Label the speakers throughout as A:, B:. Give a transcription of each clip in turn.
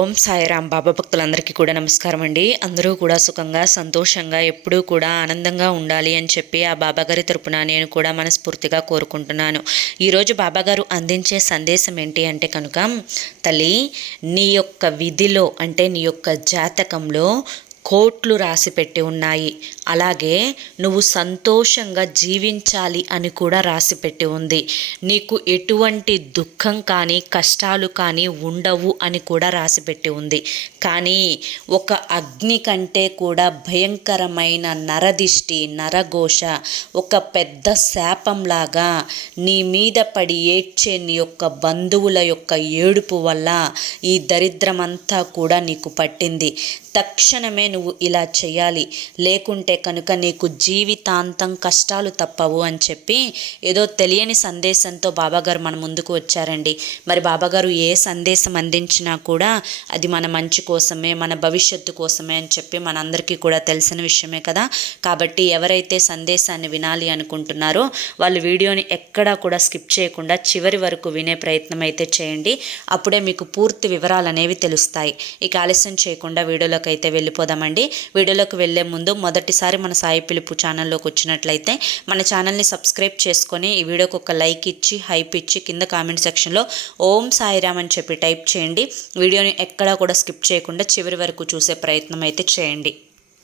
A: ఓం సాయిరాం బాబా భక్తులందరికీ కూడా నమస్కారం అండి. అందరూ కూడా సుఖంగా సంతోషంగా ఎప్పుడూ కూడా ఆనందంగా ఉండాలి అని చెప్పి ఆ బాబాగారి తరపున నేను కూడా మనస్ఫూర్తిగా కోరుకుంటున్నాను. ఈరోజు బాబాగారు అందించే సందేశం ఏంటి అంటే కనుక తల్లి నీ యొక్క విధిలో అంటే నీ యొక్క జాతకంలో కోట్లు రాసి పెట్టి ఉన్నాయి. అలాగే నువ్వు సంతోషంగా జీవించాలి అని కూడా రాసిపెట్టి ఉంది. నీకు ఎటువంటి దుఃఖం కానీ కష్టాలు కానీ ఉండవు అని కూడా రాసిపెట్టి ఉంది. కానీ ఒక అగ్ని కంటే కూడా భయంకరమైన నరదిష్టి నరఘోష ఒక పెద్ద శాపంలాగా నీ మీద పడి ఏడ్చే నీ యొక్క బంధువుల యొక్క ఏడుపు వల్ల ఈ దరిద్రమంతా కూడా నీకు పట్టింది. తక్షణమే నువ్వు ఇలా చేయాలి. లేకుంటే కనుక నీకు జీవితాంతం కష్టాలు తప్పవు అని చెప్పి ఏదో తెలియని సందేశంతో బాబాగారు మన ముందుకు వచ్చారండి. మరి బాబాగారు ఏ సందేశం అందించినా కూడా అది మన మంచి కోసమే మన భవిష్యత్తు కోసమే అని చెప్పి మనందరికీ కూడా తెలిసిన విషయమే కదా. కాబట్టి ఎవరైతే సందేశాన్ని వినాలి అనుకుంటున్నారో వాళ్ళు వీడియోని ఎక్కడా కూడా స్కిప్ చేయకుండా చివరి వరకు వినే ప్రయత్నం అయితే చేయండి. అప్పుడే మీకు పూర్తి వివరాలు అనేవి తెలుస్తాయి. ఇక ఆలస్యం చేయకుండా వీడియోలోకి అయితే వెళ్ళిపోదామండి. వీడియోలోకి వెళ్ళే ముందు మొదటి మొదటిసారి మన సాయి పిలుపు ఛానల్లోకి వచ్చినట్లయితే మన ఛానల్ని సబ్స్క్రైబ్ చేసుకొని ఈ వీడియోకి ఒక లైక్ ఇచ్చి హైప్ ఇచ్చి కింద కామెంట్ సెక్షన్లో ఓం సాయిరామ్ అని చెప్పి టైప్ చేయండి. వీడియోని ఎక్కడా కూడా స్కిప్ చేయకుండా చివరి వరకు చూసే ప్రయత్నం అయితే చేయండి.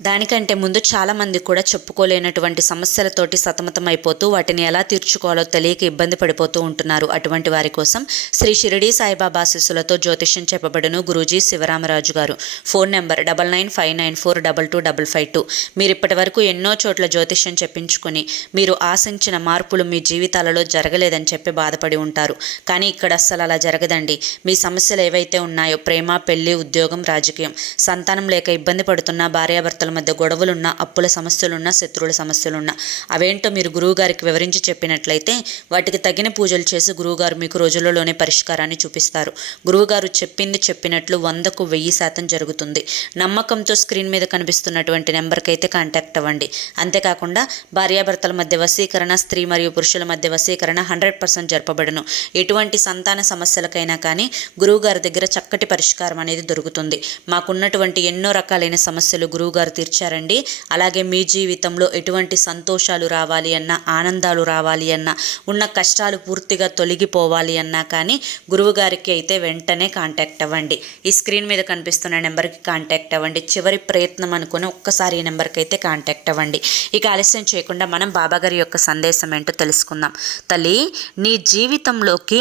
A: దానికంటే ముందు చాలామంది కూడా చెప్పుకోలేనటువంటి సమస్యలతోటి సతమతం అయిపోతూ వాటిని ఎలా తీర్చుకోవాలో తెలియక ఇబ్బంది పడిపోతూ ఉంటున్నారు. అటువంటి వారి కోసం శ్రీ షిరిడి సాయిబాబా శిస్సులతో జ్యోతిష్యం చెప్పబడును గురూజీ శివరామరాజు గారు. Phone number double nine five nine four double two double five two. మీరు ఇప్పటి వరకు ఎన్నో చోట్ల జ్యోతిష్యం చెప్పించుకొని మీరు ఆశించిన మార్పులు మీ జీవితాలలో జరగలేదని చెప్పి బాధపడి ఉంటారు. కానీ ఇక్కడ అస్సలు అలా జరగదండి. మీ సమస్యలు ఏవైతే ఉన్నాయో ప్రేమ పెళ్ళి ఉద్యోగం రాజకీయం సంతానం లేక ఇబ్బంది పడుతున్న భార్యాభర్త మధ్య గొడవలున్నా అప్పుల సమస్యలున్నా శత్రువుల సమస్యలున్నా. అవేంటో మీరు గురువుగారికి వివరించి చెప్పినట్లయితే వాటికి తగిన పూజలు చేసి గురువుగారు మీకు రోజులలోనే పరిష్కారాన్ని చూపిస్తారు. గురువుగారు చెప్పింది చెప్పినట్లు వందకు వెయ్యి శాతం జరుగుతుంది. నమ్మకంతో స్క్రీన్ మీద కనిపిస్తున్నటువంటి నెంబర్కి అయితే కాంటాక్ట్ అవ్వండి. అంతేకాకుండా భార్యాభర్తల మధ్య వశీకరణ స్త్రీ మరియు పురుషుల మధ్య వశీకరణ హండ్రెడ్ పర్సెంట్ జరపబడను. ఎటువంటి సంతాన సమస్యలకైనా కానీ గురువుగారి దగ్గర చక్కటి పరిష్కారం అనేది దొరుకుతుంది. మాకున్నటువంటి ఎన్నో రకాలైన సమస్యలు గురువుగారు తీర్చారండి. అలాగే మీ జీవితంలో ఎటువంటి సంతోషాలు రావాలి అన్నా ఆనందాలు రావాలి అన్నా ఉన్న కష్టాలు పూర్తిగా తొలగిపోవాలి అన్నా కానీ గురువుగారికి అయితే వెంటనే కాంటాక్ట్ అవ్వండి. ఈ స్క్రీన్ మీద కనిపిస్తున్న నెంబర్కి కాంటాక్ట్ అవ్వండి. చివరి ప్రయత్నం అనుకుని ఒక్కసారి ఈ నెంబర్కి అయితే కాంటాక్ట్ అవ్వండి. ఇక ఆలస్యం చేయకుండా మనం బాబాగారి యొక్క సందేశం ఏంటో తెలుసుకుందాం. తల్లి నీ జీవితంలోకి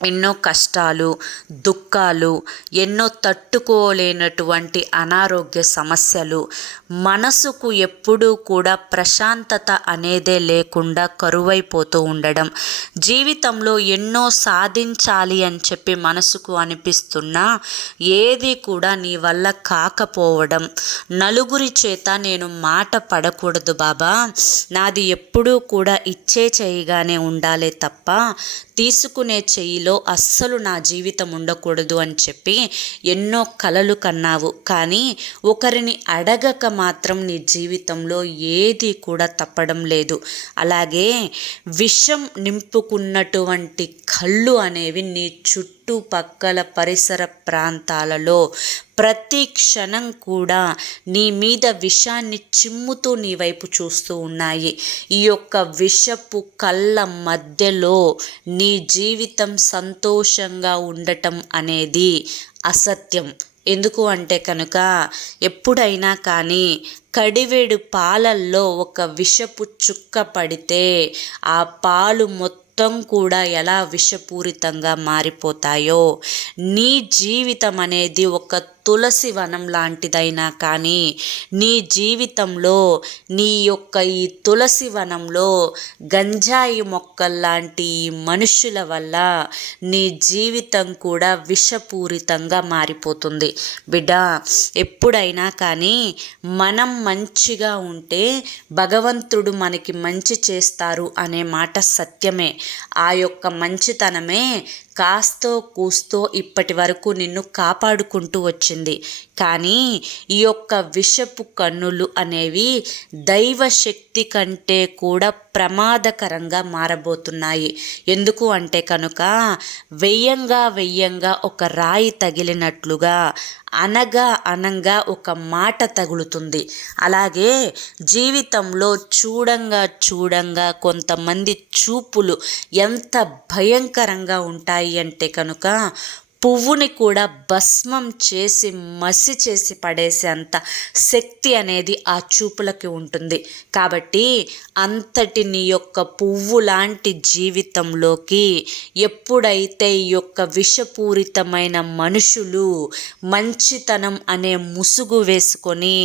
A: ఎన్నో కష్టాలు దుఃఖాలు ఎన్నో తట్టుకోలేనటువంటి అనారోగ్య సమస్యలు. మనసుకు ఎప్పుడూ కూడా ప్రశాంతత అనేదే లేకుండా కరువైపోతూ ఉండడం. జీవితంలో ఎన్నో సాధించాలి అని చెప్పి మనసుకు అనిపిస్తున్నా ఏది కూడా నీ వల్ల కాకపోవడం. నలుగురి చేత నేను మాట పడకూడదు బాబా. నాది ఎప్పుడూ కూడా ఇచ్చే చేయిగానే ఉండాలే తప్ప తీసుకునే చెయ్యిలో అస్సలు నా జీవితం ఉండకూడదు అని చెప్పి ఎన్నో కలలు కన్నావు. కానీ ఒకరిని అడగక మాత్రం నీ జీవితంలో ఏది కూడా తప్పడం లేదు. అలాగే విషం నింపుకున్నటువంటి కళ్ళు అనేవి నీ చుట్టుపక్కల పరిసర ప్రాంతాలలో ప్రతి క్షణం కూడా నీ మీద విషాన్ని చిమ్ముతూ నీ వైపు చూస్తూ ఉన్నాయి. ఈ యొక్క విషపు కళ్ళ మధ్యలో నీ జీవితం సంతోషంగా ఉండటం అనేది అసత్యం. ఎందుకు అంటే కనుక ఎప్పుడైనా కానీ కడివేడు పాలల్లో ఒక విషపు చుక్క పడితే ఆ పాలు మొత్తం మొత్తం కూడా ఎలా విషపూరితంగా మారిపోతాయో నీ జీవితం అనేది ఒక తులసి వనం లాంటిదైనా కానీ నీ జీవితంలో నీ యొక్క ఈ తులసి వనంలో గంజాయి మొక్కల్లాంటి మనుషుల వల్ల నీ జీవితం కూడా విషపూరితంగా మారిపోతుంది. బిడ్డ ఎప్పుడైనా కానీ మనం మంచిగా ఉంటే భగవంతుడు మనకి మంచి చేస్తారు అనే మాట సత్యమే. ఆ యొక్క మంచితనమే కాస్తో కూస్తో ఇప్పటి వరకు నిన్ను కాపాడుకుంటూ వచ్చింది. కానీ ఈ యొక్క విషపు కన్నులు అనేవి దైవశక్తి కంటే కూడా ప్రమాదకరంగా మారబోతున్నాయి. ఎందుకు అంటే కనుక వెయ్యంగా వెయ్యంగా ఒక రాయి తగిలినట్లుగా అనగా అనంగా ఒక మాట తగులుతుంది. అలాగే జీవితంలో చూడంగా చూడంగా కొంతమంది చూపులు ఎంత భయంకరంగా ఉంటాయి అంటే కనుక పువ్వుని కూడా భస్మం చేసి మసి చేసి పడేసేంత శక్తి అనేది ఆ చూపులకి ఉంటుంది. కాబట్టి అంతటి నీ యొక్క పువ్వు లాంటి జీవితంలోకి ఎప్పుడైతే ఈ యొక్క విషపూరితమైన మనుషులు మంచితనం అనే ముసుగు వేసుకొని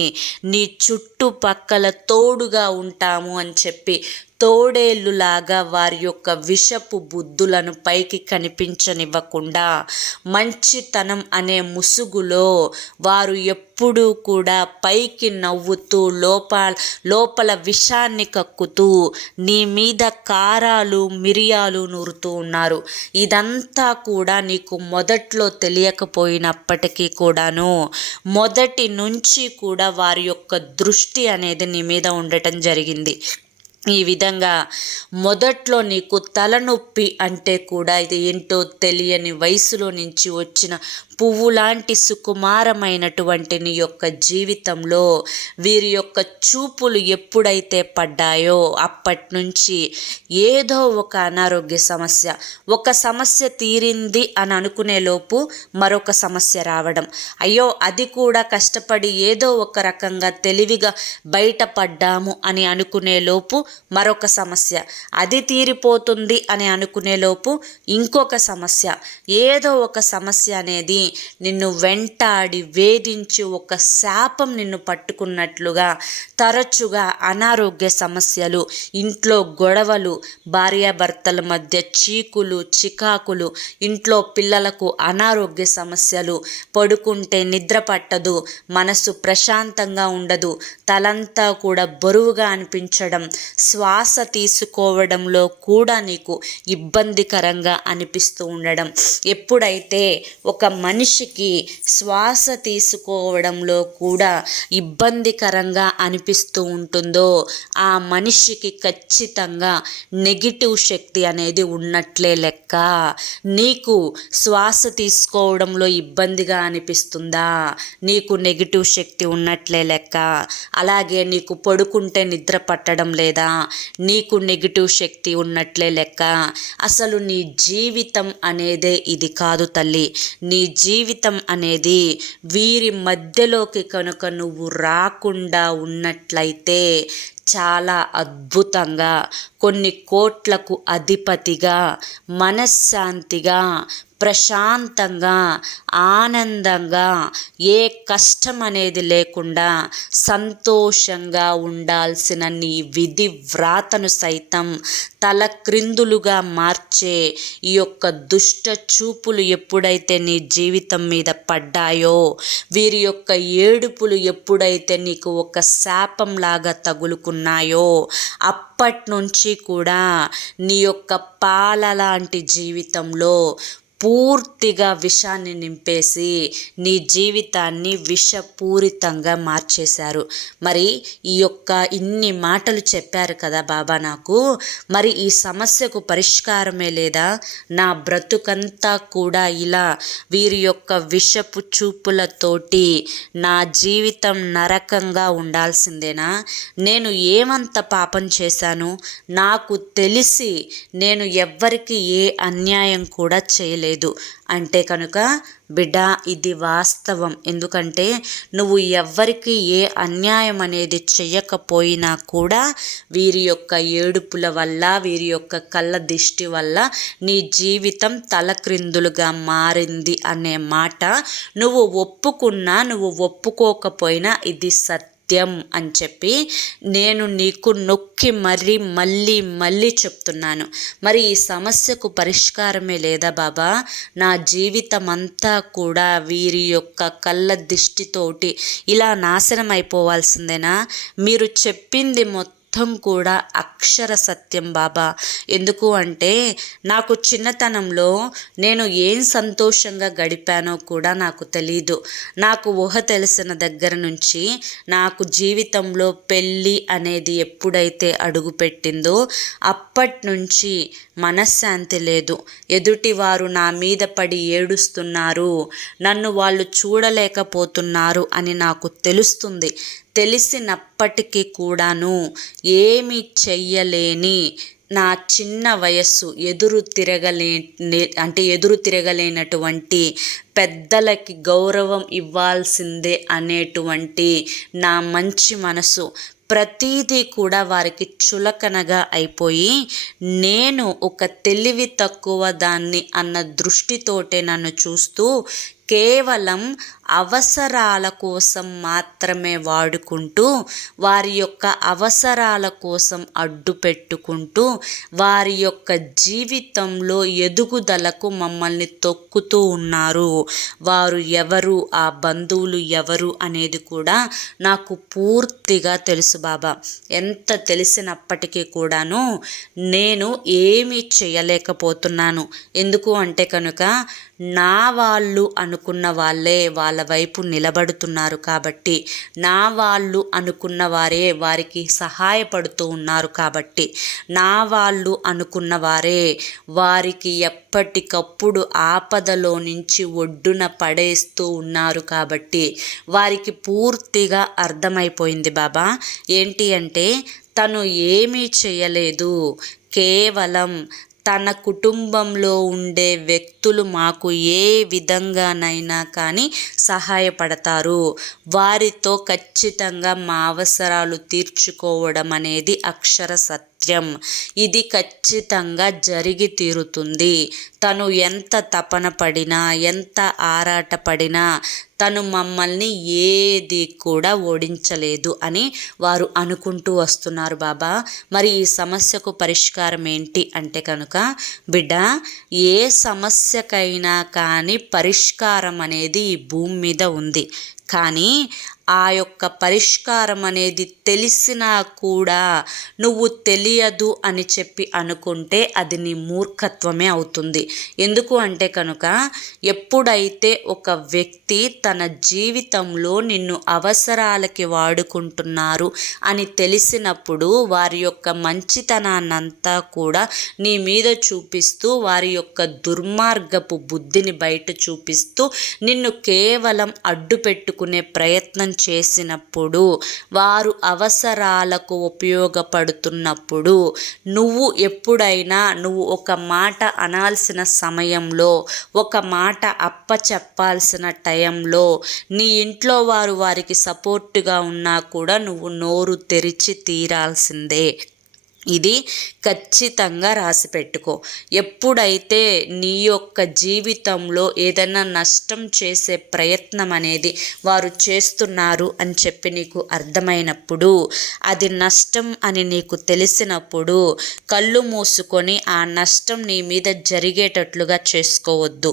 A: నీ చుట్టుపక్కల తోడుగా ఉంటాము అని చెప్పి తోడేళ్ళులాగా వారి యొక్క విషపు బుద్ధులను పైకి కనిపించనివ్వకుండా మంచితనం అనే ముసుగులో వారు ఎప్పుడూ కూడా పైకి నవ్వుతూ లోపల లోపల విషాన్ని కక్కుతూ నీ మీద కారాలు మిరియాలు నూరుతూ ఉన్నారు. ఇదంతా కూడా నీకు మొదట్లో తెలియకపోయినప్పటికీ కూడాను మొదటి నుంచి కూడా వారి యొక్క దృష్టి అనేది నీ మీద ఉండటం జరిగింది. ఈ విధంగా మొదట్లో నీకు తలనొప్పి అంటే కూడా ఇది ఏంటో తెలియని వయసులో నుంచి వచ్చిన పువ్వు లాంటి సుకుమారమైనటువంటి నీ యొక్క జీవితంలో వీరి యొక్క చూపులు ఎప్పుడైతే పడ్డాయో అప్పటి నుంచి ఏదో ఒక అనారోగ్య సమస్య ఒక సమస్య తీరింది అని అనుకునే లోపు మరొక సమస్య రావడం. అయ్యో అది కూడా కష్టపడి ఏదో ఒక రకంగా తెలివిగా బయటపడ్డాము అని అనుకునే లోపు మరొక సమస్య. అది తీరిపోతుంది అని అనుకునే లోపు ఇంకొక సమస్య. ఏదో ఒక సమస్య అనేది నిన్ను వెంటాడి వేధించి ఒక శాపం నిన్ను పట్టుకున్నట్లుగా తరచుగా అనారోగ్య సమస్యలు ఇంట్లో గొడవలు భార్యాభర్తల మధ్య చీకులు చికాకులు ఇంట్లో పిల్లలకు అనారోగ్య సమస్యలు పడుకుంటే నిద్ర పట్టదు మనసు ప్రశాంతంగా ఉండదు తలంతా కూడా బరువుగా అనిపించడం శ్వాస తీసుకోవడంలో కూడా నీకు ఇబ్బందికరంగా అనిపిస్తూ ఉండడం. ఎప్పుడైతే ఒక మనిషికి శ్వాస తీసుకోవడంలో కూడా ఇబ్బందికరంగా అనిపిస్తూ ఉంటుందో ఆ మనిషికి ఖచ్చితంగా నెగిటివ్ శక్తి అనేది ఉన్నట్లే లెక్క. నీకు శ్వాస తీసుకోవడంలో ఇబ్బందిగా అనిపిస్తుందా? నీకు నెగిటివ్ శక్తి ఉన్నట్లే లెక్క. అలాగే నీకు పడుకుంటే నిద్ర పట్టడం లేదా? నీకు నెగిటివ్ శక్తి ఉన్నట్లే లెక్క. అసలు నీ జీవితం అనేదే ఇది కాదు తల్లి. నీ జీవితం అనేది వీరి మధ్యలోకి కనుక నువ్వు రాకుండా ఉన్నట్లయితే చాలా అద్భుతంగా కొన్ని కోట్లకు అధిపతిగా మనశ్శాంతిగా ప్రశాంతంగా ఆనందంగా ఏ కష్టం అనేది లేకుండా సంతోషంగా ఉండాల్సిన నీ విధి వ్రాతను సైతం తల క్రిందులుగా మార్చే ఈ యొక్క దుష్ట చూపులు ఎప్పుడైతే నీ జీవితం మీద పడ్డాయో వీరి యొక్క ఏడుపులు ఎప్పుడైతే నీకు ఒక శాపంలాగా తగులుకున్నాయో అప్పటి నుంచి కూడా నీ యొక్క పాల లాంటి జీవితంలో పూర్తిగా విషాన్ని నింపేసి నీ జీవితాన్ని విషపూరితంగా మార్చేశారు. మరి ఈ యొక్క ఇన్ని మాటలు చెప్పారు కదా బాబా నాకు. మరి ఈ సమస్యకు పరిష్కారమే లేదా? నా బ్రతుకంతా కూడా ఇలా వీరి యొక్క విషపు చూపులతోటి నా జీవితం నరకంగా ఉండాల్సిందేనా? నేను ఏమంత పాపం చేశాను? నాకు తెలిసి నేను ఎవ్వరికి ఏ అన్యాయం కూడా చేయలేదు. లేదు. అంటే కనుక బిడ్డ ఇది వాస్తవం. ఎందుకంటే నువ్వు ఎవ్వరికి ఏ అన్యాయం అనేది చేయకపోయినా కూడా వీరి యొక్క ఏడుపుల వల్ల వీరి యొక్క కళ్ళ దిష్టి వల్ల నీ జీవితం తలక్రిందులుగా మారింది అనే మాట నువ్వు ఒప్పుకున్నా నువ్వు ఒప్పుకోకపోయినా ఇది సత్యం. సత్యం అని చెప్పి నేను నీకు నొక్కి మరీ మళ్ళీ మళ్ళీ చెప్తున్నాను. మరి ఈ సమస్యకు పరిష్కారమే లేదా బాబా? నా జీవితం అంతా కూడా వీరి యొక్క కళ్ళ దిష్టితోటి ఇలా నాశనం అయిపోవాల్సిందేనా మీరు చెప్పింది మొత్తం మొత్తం కూడా అక్షర సత్యం బాబా. ఎందుకు అంటే నాకు చిన్నతనంలో నేను ఏం సంతోషంగా గడిపానో కూడా నాకు తెలీదు. నాకు ఊహ తెలిసిన దగ్గర నుంచి నాకు జీవితంలో పెళ్ళి అనేది ఎప్పుడైతే అడుగుపెట్టిందో అప్పటి నుంచి మనశ్శాంతి లేదు. ఎదుటివారు నా మీద పడి ఏడుస్తున్నారు. నన్ను వాళ్ళు చూడలేకపోతున్నారు అని నాకు తెలుస్తుంది. తెలిసినప్పటికీ కూడాను ఏమి చెయ్యలేని నా చిన్న వయస్సు ఎదురు తిరగలే అంటే ఎదురు తిరగలేనటువంటి పెద్దలకి గౌరవం ఇవ్వాల్సిందే అనేటువంటి నా మంచి మనసు. ప్రతీదీ కూడా వారికి చులకనగా అయిపోయి నేను ఒక తెలివి తక్కువ దాన్ని అన్న దృష్టితోటే నన్ను చూస్తూ కేవలం అవసరాల కోసం మాత్రమే వాడుకుంటూ వారి యొక్క అవసరాల కోసం అడ్డు పెట్టుకుంటూ వారి యొక్క జీవితంలో ఎదుగుదలకు మమ్మల్ని తొక్కుతూ ఉన్నారు. వారు ఎవరు? ఆ బంధువులు ఎవరు? అనేది కూడా నాకు పూర్తిగా తెలుసు బాబా. ఎంత తెలిసినప్పటికీ కూడాను నేను ఏమీ చేయలేకపోతున్నాను. ఎందుకు అంటే కనుక నా వాళ్ళు అనుకున్న వాళ్ళే వాళ్ళ వైపు నిలబడుతున్నారు కాబట్టి నా వాళ్ళు అనుకున్న వారే వారికి సహాయపడుతూ ఉన్నారు కాబట్టి నా వాళ్ళు అనుకున్న వారే వారికి ఎప్పటికప్పుడు ఆపదలో నుంచి ఒడ్డున పడేస్తూ ఉన్నారు కాబట్టి వారికి పూర్తిగా అర్థమైపోయింది బాబా. ఏంటి అంటే తను ఏమీ చేయలేదు. కేవలం తన కుటుంబంలో ఉండే వ్యక్తులు మాకు ఏ విధంగానైనా కానీ సహాయపడతారు. వారితో ఖచ్చితంగా మా అవసరాలు తీర్చుకోవడం అనేది అక్షర సత్యం. ఇది ఖచ్చితంగా జరిగి తీరుతుంది. తను ఎంత తపన పడినా ఎంత ఆరాటపడినా తను మమ్మల్ని ఏది కూడా ఓడించలేదు అని వారు అనుకుంటూ వస్తున్నారు బాబా. మరి ఈ సమస్యకు పరిష్కారం ఏంటి అంటే కనుక బిడ్డ ఏ సమస్యకైనా కానీ పరిష్కారం అనేది ఈ భూమి మీద ఉంది. కానీ ఆ యొక్క పరిష్కారం అనేది తెలిసినా కూడా నువ్వు తెలియదు అని చెప్పి అనుకుంటే అది నీ మూర్ఖత్వమే అవుతుంది. ఎందుకు అంటే కనుక ఎప్పుడైతే ఒక వ్యక్తి తన జీవితంలో నిన్ను అవసరాలకి వాడుకుంటున్నారు అని తెలిసినప్పుడు వారి యొక్క మంచితనాన్నంతా కూడా నీ మీద చూపిస్తూ వారి యొక్క దుర్మార్గపు బుద్ధిని బయట చూపిస్తూ నిన్ను కేవలం అడ్డు పెట్టుకునే ప్రయత్నం చేసినప్పుడు వారు అవసరాలకు ఉపయోగపడుతున్నప్పుడు నువ్వు ఎప్పుడైనా నువ్వు ఒక మాట అనాల్సిన సమయంలో ఒక మాట అప్ప చెప్పాల్సిన టైంలో నీ ఇంట్లో వారు వారికి సపోర్టుగా ఉన్నా కూడా నువ్వు నోరు తెరిచి తీరాల్సిందే. ఇది ఖచ్చితంగా రాసి పెట్టుకో. ఎప్పుడైతే నీ యొక్క జీవితంలో ఏదైనా నష్టం చేసే ప్రయత్నం అనేది వారు చేస్తున్నారు అని చెప్పి నీకు అర్థమైనప్పుడు అది నష్టం అని నీకు తెలిసినప్పుడు కళ్ళు మూసుకొని ఆ నష్టం నీ మీద జరిగేటట్లుగా చేసుకోవద్దు.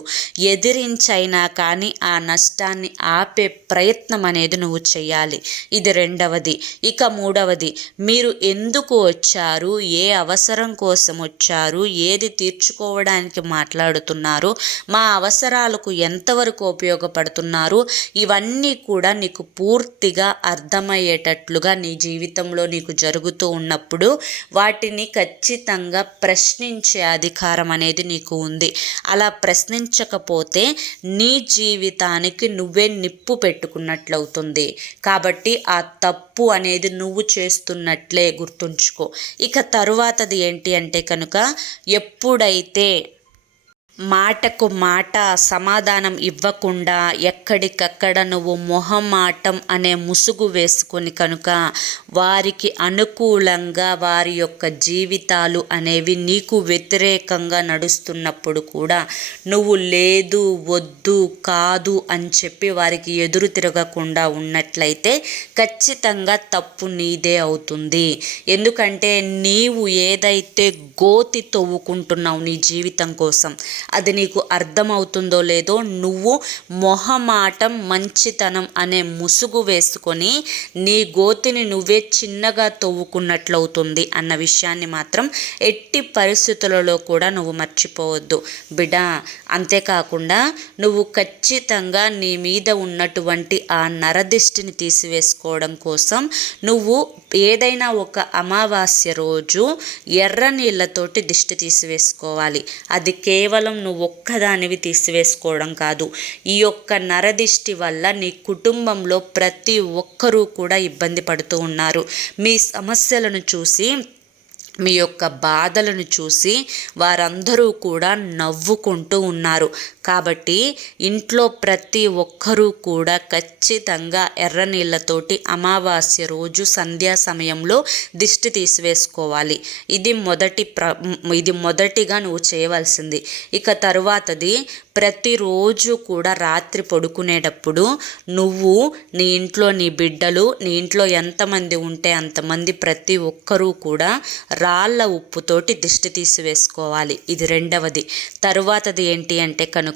A: ఎదిరించైనా కానీ ఆ నష్టాన్ని ఆపే ప్రయత్నం అనేది నువ్వు చేయాలి ఇది రెండవది. ఇక మూడవది మీరు ఎందుకు వచ్చారు? ఏ అవసరం కోసం వచ్చారు? ఏది తీర్చుకోవడానికి మాట్లాడుతున్నారు? మా అవసరాలకు ఎంతవరకు ఉపయోగపడుతున్నారు? ఇవన్నీ కూడా నీకు పూర్తిగా అర్థమయ్యేటట్లుగా నీ జీవితంలో నీకు జరుగుతూ ఉన్నప్పుడు వాటిని ఖచ్చితంగా ప్రశ్నించే అధికారం అనేది నీకు ఉంది. అలా ప్రశ్నించకపోతే నీ జీవితానికి నువ్వే నిప్పు పెట్టుకున్నట్లవుతుంది. కాబట్టి ఆ తప్పు అనేది నువ్వు చేస్తున్నట్లే గుర్తుంచుకో. ఇక తరువాతది ఏంటి అంటే కనుక ఎప్పుడైతే మాటకు మాట సమాధానం ఇవ్వకుండా ఎక్కడికక్కడ నువ్వు మొహమాటం అనే ముసుగు వేసుకొని కనుక వారికి అనుకూలంగా వారి యొక్క జీవితాలు అనేవి నీకు వ్యతిరేకంగా నడుస్తున్నప్పుడు కూడా నువ్వు లేదు వద్దు కాదు అని చెప్పి వారికి ఎదురు తిరగకుండా ఉన్నట్లయితే ఖచ్చితంగా తప్పు నీదే అవుతుంది. ఎందుకంటే నీవు ఏదైతే గోతి తవ్వుకుంటున్నావు నీ జీవితం కోసం అది నీకు అర్థమవుతుందో లేదో నువ్వు మొహమాటం మంచితనం అనే ముసుగు వేసుకొని నీ గోతిని నువ్వే చిన్నగా తవ్వుకున్నట్లవుతుంది అన్న విషయాన్ని మాత్రం ఎట్టి పరిస్థితులలో కూడా నువ్వు మర్చిపోవద్దు. బిడా అంతేకాకుండా నువ్వు ఖచ్చితంగా నీ మీద ఉన్నటువంటి ఆ నరదిష్టిని తీసివేసుకోవడం కోసం నువ్వు ఏదైనా ఒక అమావాస్య రోజు ఎర్ర నీళ్ళతోటి దిష్టి తీసివేసుకోవాలి. అది కేవలం నువ్వు ఒక్కదానివి తీసివేసుకోవడం కాదు. ఈ యొక్క నరదిష్టి వల్ల నీ కుటుంబంలో ప్రతి ఒక్కరూ కూడా ఇబ్బంది పడుతూ ఉన్నారు. మీ సమస్యలను చూసి మీ యొక్క బాధలను చూసి వారందరూ కూడా నవ్వుకుంటూ ఉన్నారు. కాబట్టి ఇంట్లో ప్రతి ఒక్కరూ కూడా ఖచ్చితంగా ఎర్ర నీళ్ళతోటి అమావాస్య రోజు సంధ్యా సమయంలో దిష్టి తీసివేసుకోవాలి. ఇది మొదటి ప్ర ఇది మొదటిగా నువ్వు చేయవలసింది. ఇక తరువాతది ప్రతిరోజు కూడా రాత్రి పడుకునేటప్పుడు నువ్వు నీ ఇంట్లో నీ బిడ్డలు నీ ఇంట్లో ఎంతమంది ఉంటే అంతమంది ప్రతి ఒక్కరూ కూడా రాళ్ళ ఉప్పుతోటి దిష్టి తీసివేసుకోవాలి. ఇది రెండవది. తరువాతది ఏంటి అంటే కనుక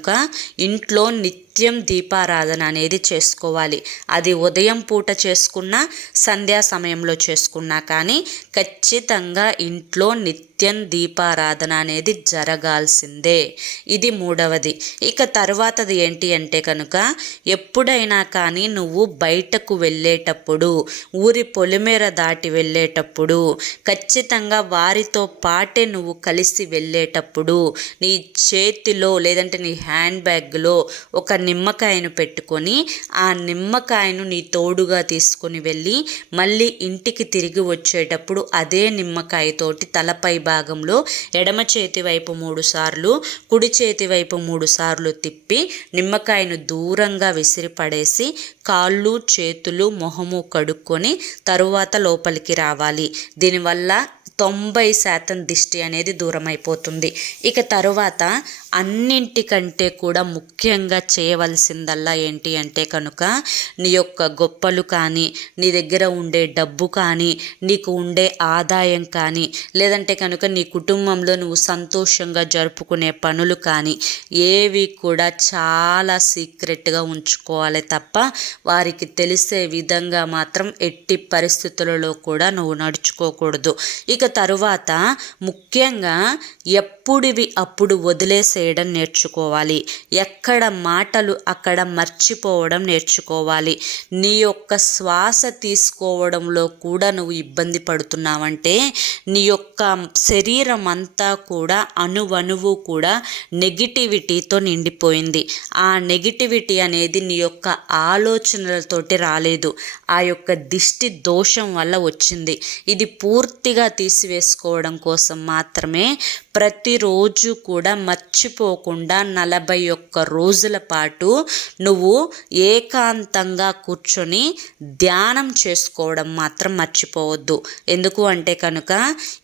A: ఇంట్లో నిత్య నిత్యం దీపారాధన అనేది చేసుకోవాలి. అది ఉదయం పూట చేసుకున్నా సంధ్యా సమయంలో చేసుకున్నా కానీ ఖచ్చితంగా ఇంట్లో నిత్యం దీపారాధన అనేది జరగాల్సిందే. ఇది మూడవది. ఇక తర్వాతది ఏంటి అంటే కనుక ఎప్పుడైనా కానీ నువ్వు బయటకు వెళ్ళేటప్పుడు ఊరి పొలిమేర దాటి వెళ్ళేటప్పుడు ఖచ్చితంగా వారితో పాటే నువ్వు కలిసి వెళ్ళేటప్పుడు నీ చేతిలో లేదంటే నీ హ్యాండ్ బ్యాగ్లో ఒక నిమ్మకాయను పెట్టుకొని ఆ నిమ్మకాయను నీ తోడుగా తీసుకొని వెళ్ళి మళ్ళీ ఇంటికి తిరిగి వచ్చేటప్పుడు అదే నిమ్మకాయతోటి తలపై భాగంలో ఎడమ చేతి వైపు మూడు సార్లు కుడి చేతి వైపు మూడు సార్లు తిప్పి నిమ్మకాయను దూరంగా విసిరిపడేసి కాళ్ళు చేతులు మొహము కడుక్కొని తరువాత లోపలికి రావాలి. దీనివల్ల తొంభై శాతం దిష్టి అనేది దూరమైపోతుంది. ఇక తరువాత అన్నింటికంటే కూడా ముఖ్యంగా చేయవలసిందల్లా ఏంటి అంటే కనుక నీ యొక్క గొప్పలు కానీ నీ దగ్గర ఉండే డబ్బు కానీ నీకు ఉండే ఆదాయం కానీ లేదంటే కనుక నీ కుటుంబంలో నువ్వు సంతోషంగా జరుపుకునే పనులు కానీ ఏవి కూడా చాలా సీక్రెట్గా ఉంచుకోవాలి తప్ప వారికి తెలిసే విధంగా మాత్రం ఎట్టి పరిస్థితులలో కూడా నువ్వు నడుచుకోకూడదు. ఇక తరువాత ముఖ్యంగా ఎప్పుడివి అప్పుడు వదిలేసేయడం నేర్చుకోవాలి. ఎక్కడ మాటలు అక్కడ మర్చిపోవడం నేర్చుకోవాలి. నీ యొక్క శ్వాస తీసుకోవడంలో కూడా నువ్వు ఇబ్బంది పడుతున్నావంటే నీ యొక్క శరీరం అంతా కూడా అణువణువు కూడా నెగిటివిటీతో నిండిపోయింది. ఆ నెగిటివిటీ అనేది నీ యొక్క ఆలోచనలతోటి రాలేదు. ఆ యొక్క దిష్టి దోషం వల్ల వచ్చింది. ఇది పూర్తిగా తీసివేసుకోవడం కోసం మాత్రమే ప్రతిరోజు కూడా మర్చిపోకుండా నలభై ఒక్క రోజుల పాటు నువ్వు ఏకాంతంగా కూర్చొని ధ్యానం చేసుకోవడం మాత్రం మర్చిపోవద్దు. ఎందుకు అంటే కనుక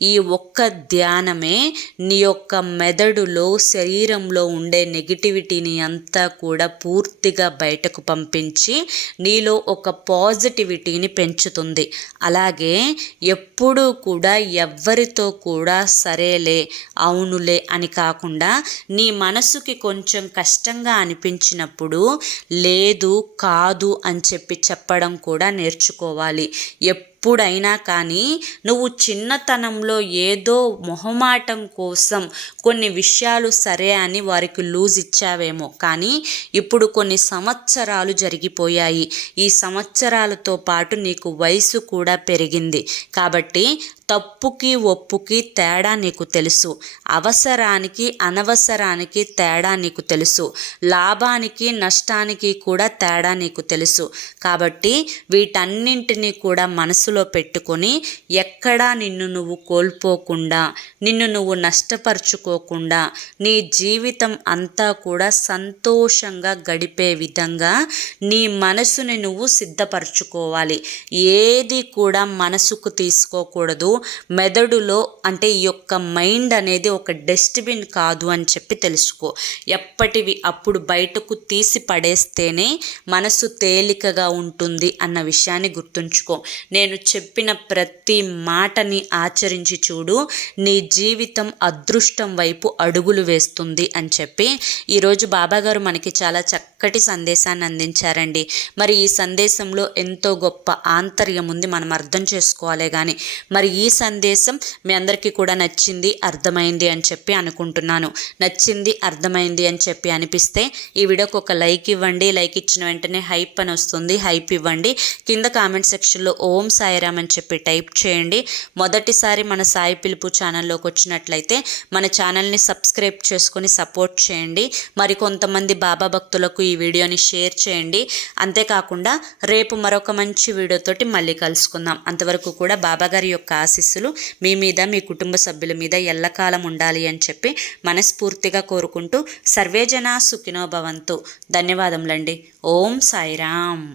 A: ఈ ఒక్క ధ్యానమే నీ యొక్క మెదడులో శరీరంలో ఉండే నెగిటివిటీని అంతా కూడా పూర్తిగా బయటకు పంపించి నీలో ఒక పాజిటివిటీని పెంచుతుంది. అలాగే ఎప్పుడూ కూడా ఎవ్వరితో కూడా సరేలే అవునులే అని కాకుండా నీ మనసుకి కొంచెం కష్టంగా అనిపించినప్పుడు లేదు కాదు అని చెప్పి చెప్పడం కూడా నేర్చుకోవాలి. ఎప్పుడైనా కానీ నువ్వు చిన్నతనంలో ఏదో మొహమాటం కోసం కొన్ని విషయాలు సరే అని వారికి లూజ్ ఇచ్చావేమో. కానీ ఇప్పుడు కొన్ని సంవత్సరాలు జరిగిపోయాయి. ఈ సంవత్సరాలతో పాటు నీకు వయసు కూడా పెరిగింది. కాబట్టి తప్పుకి ఒప్పుకి తేడా నీకు తెలుసు. అవసరానికి అనవసరానికి తేడా నీకు తెలుసు. లాభానికి నష్టానికి కూడా తేడా నీకు తెలుసు. కాబట్టి వీటన్నింటినీ కూడా మనసులో పెట్టుకొని ఎక్కడా నిన్ను నువ్వు కోల్పోకుండా నిన్ను నువ్వు నష్టపరుచుకోకుండా నీ జీవితం అంతా కూడా సంతోషంగా గడిపే విధంగా నీ మనసుని నువ్వు సిద్ధపరచుకోవాలి. ఏది కూడా మనసుకు తీసుకోకూడదు. మెదడులో అంటే ఈ యొక్క మైండ్ అనేది ఒక డస్ట్బిన్ కాదు అని చెప్పి తెలుసుకో. ఎప్పటివి అప్పుడు బయటకు తీసి పడేస్తేనే మనసు తేలికగా ఉంటుంది అన్న విషయాన్ని గుర్తుంచుకో. నేను చెప్పిన ప్రతి మాటని ఆచరించి చూడు. నీ జీవితం అదృష్టం వైపు అడుగులు వేస్తుంది అని చెప్పి ఈరోజు బాబాగారు మనకి చాలా చక్కటి సందేశాన్ని అందించారండి. మరి ఈ సందేశంలో ఎంతో గొప్ప ఆంతర్యం ఉంది. మనం అర్థం చేసుకోవాలి కానీ మరి ఈ ఈ సందేశం మీ అందరికీ కూడా నచ్చింది అర్థమైంది అని చెప్పి అనుకుంటున్నాను. నచ్చింది అర్థమైంది అని చెప్పి అనిపిస్తే ఈ వీడియోకి ఒక లైక్ ఇవ్వండి. లైక్ ఇచ్చిన వెంటనే హైప్ అని వస్తుంది. హైప్ ఇవ్వండి. కింద కామెంట్ సెక్షన్లో ఓం సాయిరామ్ అని చెప్పి టైప్ చేయండి. మొదటిసారి మన సాయి పిలుపు ఛానల్లోకి వచ్చినట్లయితే మన ఛానల్ని సబ్స్క్రైబ్ చేసుకొని సపోర్ట్ చేయండి. మరి కొంతమంది బాబా భక్తులకు ఈ వీడియోని షేర్ చేయండి. అంతేకాకుండా రేపు మరొక మంచి వీడియోతోటి మళ్ళీ కలుసుకుందాం. అంతవరకు కూడా బాబాగారి యొక్క ఆశీస్సులు మీ మీద మీ కుటుంబ సభ్యుల మీద ఎల్లకాలం ఉండాలి అని చెప్పి మనస్ఫూర్తిగా కోరుకుంటూ సర్వేజన సుఖినోభవంతో. ధన్యవాదములండి. ఓం సాయిరామ్.